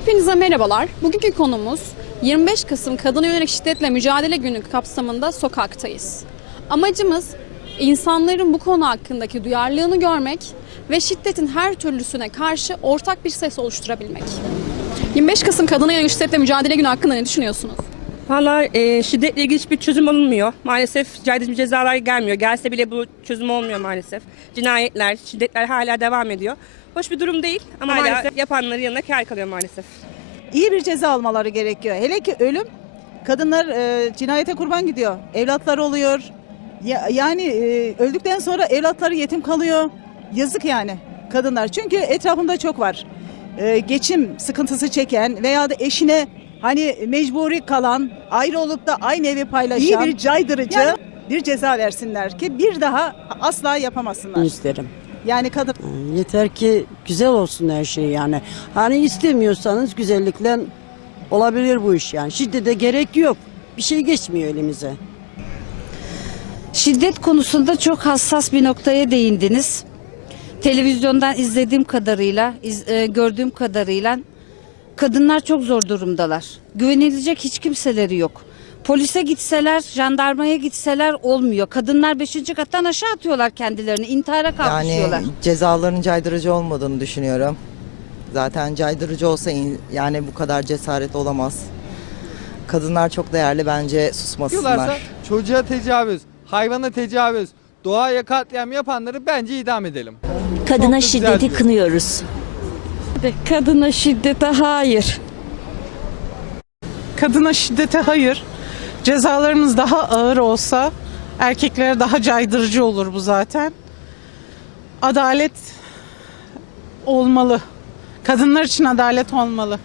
Hepinize merhabalar. Bugünkü konumuz 25 Kasım Kadına Yönelik Şiddetle Mücadele Günü kapsamında sokaktayız. Amacımız insanların bu konu hakkındaki duyarlılığını görmek ve şiddetin her türlüsüne karşı ortak bir ses oluşturabilmek. 25 Kasım Kadına Yönelik Şiddetle Mücadele Günü hakkında ne düşünüyorsunuz? Valla e, şiddetle ilgili hiçbir çözüm olunmuyor. Maalesef caydırıcı cezalar gelmiyor. Gelse bile bu çözüm olmuyor maalesef. Cinayetler, şiddetler hala devam ediyor. Hoş bir durum değil ama maalesef yapanların yanına kar kalıyor maalesef. iyi bir ceza almaları gerekiyor. Hele ki ölüm kadınlar e, cinayete kurban gidiyor. Evlatları oluyor. Ya- yani e, öldükten sonra evlatları yetim kalıyor. Yazık yani kadınlar. Çünkü etrafında çok var. E, geçim sıkıntısı çeken veya da eşine hani mecburi kalan, ayrı olup da aynı evi paylaşan iyi bir caydırıcı bir ceza versinler ki bir daha asla yapamasınlar. isterim. Yani kadın Yeter ki güzel olsun her şey yani. Hani istemiyorsanız güzellikle olabilir bu iş yani. Şiddete gerek yok. Bir şey geçmiyor elimize. Şiddet konusunda çok hassas bir noktaya değindiniz. Televizyondan izlediğim kadarıyla, iz- e, gördüğüm kadarıyla kadınlar çok zor durumdalar. Güvenilecek hiç kimseleri yok. Polise gitseler, jandarmaya gitseler olmuyor. Kadınlar 5. kattan aşağı atıyorlar kendilerini, intihara Yani kalkışıyorlar. cezaların caydırıcı olmadığını düşünüyorum. Zaten caydırıcı olsa in- yani bu kadar cesaret olamaz. Kadınlar çok değerli bence Diyorlarsa susmasınlar. çocuğa tecavüz, hayvana tecavüz, doğaya katliam yapanları bence idam edelim. Kadına Çok da şiddeti güzel. kınıyoruz. Kadına şiddete hayır. Kadına şiddete hayır. Cezalarımız daha ağır olsa erkeklere daha caydırıcı olur bu zaten. Adalet olmalı. Kadınlar için adalet olmalı.